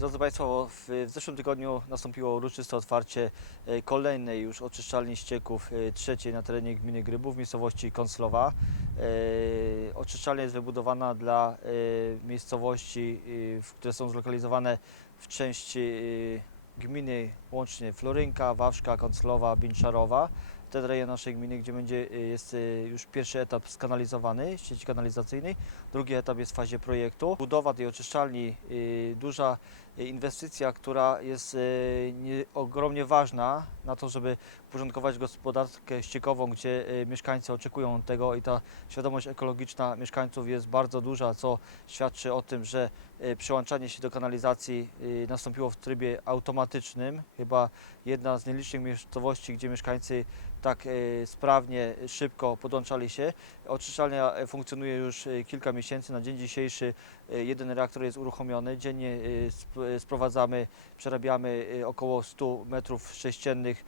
Drodzy Państwo, w, zeszłym tygodniu nastąpiło uroczyste otwarcie e, kolejnej już oczyszczalni ścieków, e, trzeciej na terenie gminy Grybów w miejscowości Kąslowa. E, Oczyszczalnia jest wybudowana dla miejscowości, które są zlokalizowane w części gminy łącznie Florynka, Wawrzka, Kąslowa, Binczarowa. Ten rejon naszej gminy, gdzie będzie, e, jest e, już pierwszy etap skanalizowany, sieci kanalizacyjnej, drugi etap jest w fazie projektu. Budowa tej oczyszczalni, y, duża y, inwestycja, która jest y, nie, ogromnie ważna na to, żeby uporządkować gospodarkę ściekową, gdzie y, mieszkańcy oczekują tego i ta świadomość ekologiczna mieszkańców jest bardzo duża, co świadczy o tym, że y, przyłączanie się do kanalizacji y, nastąpiło w trybie automatycznym. Chyba jedna z nielicznych miejscowości, gdzie mieszkańcy tak sprawnie, szybko podłączali się. Oczyszczalnia e, funkcjonuje już kilka miesięcy. Na dzień dzisiejszy jeden reaktor jest uruchomiony. Dziennie sp- sprowadzamy, przerabiamy około 100 metrów sześciennych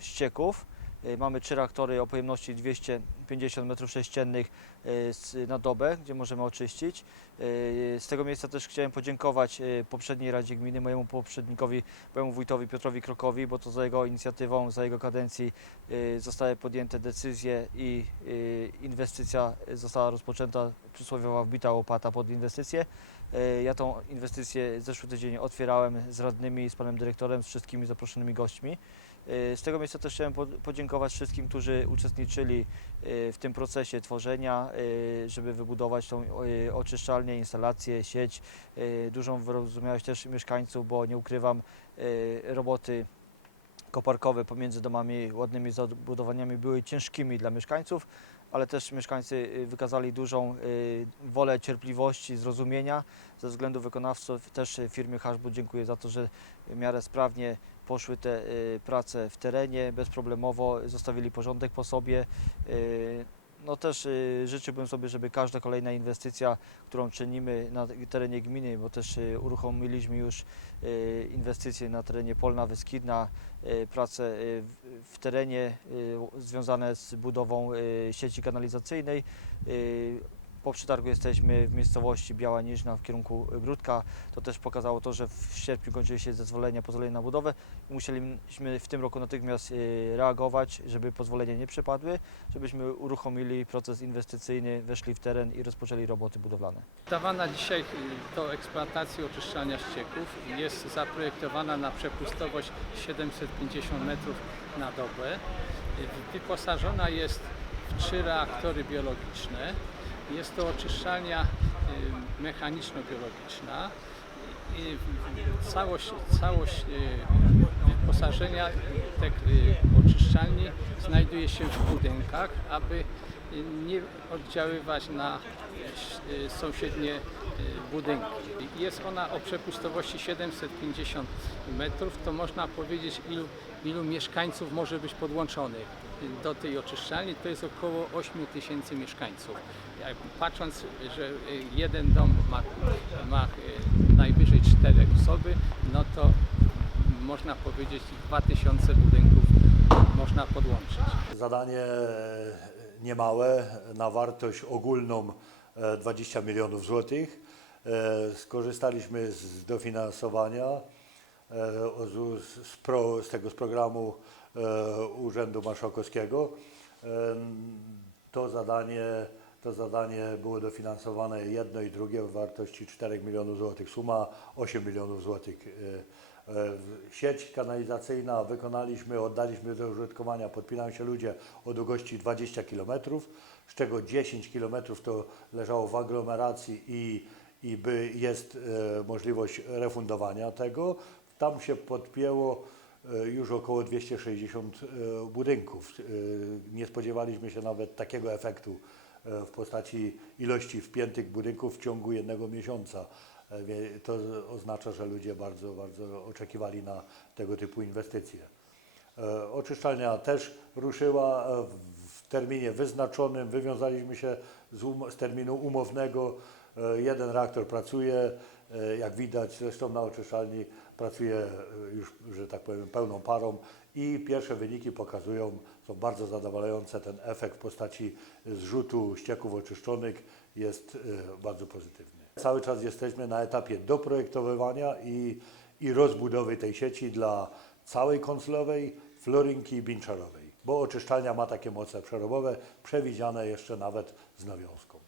ścieków. E, Mamy trzy reaktory o pojemności 250 metrów sześciennych e, s- na dobę, gdzie możemy oczyścić. E, Z tego miejsca też chciałem podziękować e, poprzedniej Radzie Gminy, mojemu poprzednikowi, mojemu wójtowi Piotrowi Krokowi, bo to za jego inicjatywą, za jego kadencji zostały podjęte decyzje i inwestycja została rozpoczęta, przysłowiowa wbita łopata pod inwestycję. Ja tą inwestycję zeszły tydzień otwierałem z radnymi, z panem dyrektorem, z wszystkimi zaproszonymi gośćmi. Y, Z tego miejsca też chciałem po- podziękować wszystkim, którzy uczestniczyli y, w tym procesie tworzenia, y, żeby wybudować tą oczyszczalnię, instalację, sieć. Dużą wyrozumiałość też mieszkańców, bo nie ukrywam, roboty koparkowe pomiędzy domami ładnymi zabudowaniami były ciężkimi dla mieszkańców, ale też mieszkańcy wykazali dużą wolę cierpliwości, zrozumienia ze względu wykonawców. Też firmie Hashbud dziękuję za to, że w miarę sprawnie poszły te y, prace w terenie, bezproblemowo zostawili porządek po sobie. Y, No też y, życzyłbym sobie, żeby każda kolejna inwestycja, którą czynimy na terenie gminy, bo też uruchomiliśmy już inwestycje na terenie Polna Wyskidna, prace w- terenie związane z budową sieci kanalizacyjnej. Y, Po przetargu jesteśmy w miejscowości Biała Niżna w kierunku Gródka. To też pokazało to, że w sierpniu kończyły się zezwolenia, pozwolenia na budowę musieliśmy w tym roku natychmiast y, reagować, żeby pozwolenia nie przepadły, żebyśmy uruchomili proces inwestycyjny, weszli w teren i rozpoczęli roboty budowlane. Dawana dzisiaj y, do eksploatacji oczyszczania ścieków jest zaprojektowana na przepustowość 750 metrów na dobę. Y, Wyposażona jest w trzy reaktory biologiczne. Jest to oczyszczalnia y, mechaniczno-biologiczna. Całość, całość y, wyposażenia tych y, oczyszczalni znajduje się w budynkach, aby nie oddziaływać na sąsiednie budynki. Jest ona o przepustowości 750 metrów, to można powiedzieć ilu, ilu mieszkańców może być podłączonych do tej oczyszczalni, to jest około 8 tysięcy mieszkańców. Patrząc, że y, jeden dom ma, ma y, najwyżej 4 osoby, no to można powiedzieć 2000 budynków można podłączyć. Zadanie e, niemałe na wartość ogólną e, 20 milionów złotych. E, Skorzystaliśmy z dofinansowania e, z, z, pro, z tego z programu e, Urzędu Marszałkowskiego. E, To zadanie, to zadanie było dofinansowane jedno i drugie w wartości 4 milionów złotych. Suma 8 milionów złotych. E, E, Sieć kanalizacyjna wykonaliśmy, oddaliśmy do użytkowania, podpinają się ludzie o długości 20 km, z czego 10 km to leżało w aglomeracji i, i by jest e, możliwość refundowania tego. Tam się podpięło e, już około 260 e, budynków. E, Nie spodziewaliśmy się nawet takiego efektu w postaci ilości wpiętych budynków w ciągu jednego miesiąca. To oznacza, że ludzie bardzo, bardzo oczekiwali na tego typu inwestycje. Oczyszczalnia też ruszyła w terminie wyznaczonym. Wywiązaliśmy się z, um, z terminu umownego. Jeden reaktor pracuje, jak widać zresztą na oczyszczalni pracuje e, już, że tak powiem, pełną parą i pierwsze wyniki pokazują, są bardzo zadowalające. Ten efekt w postaci zrzutu ścieków oczyszczonych jest e, bardzo pozytywny. Cały czas jesteśmy na etapie doprojektowywania i, i rozbudowy tej sieci dla całej konslowej, florinki binczarowej, bo oczyszczalnia ma takie moce przerobowe przewidziane jeszcze nawet z nawiązką.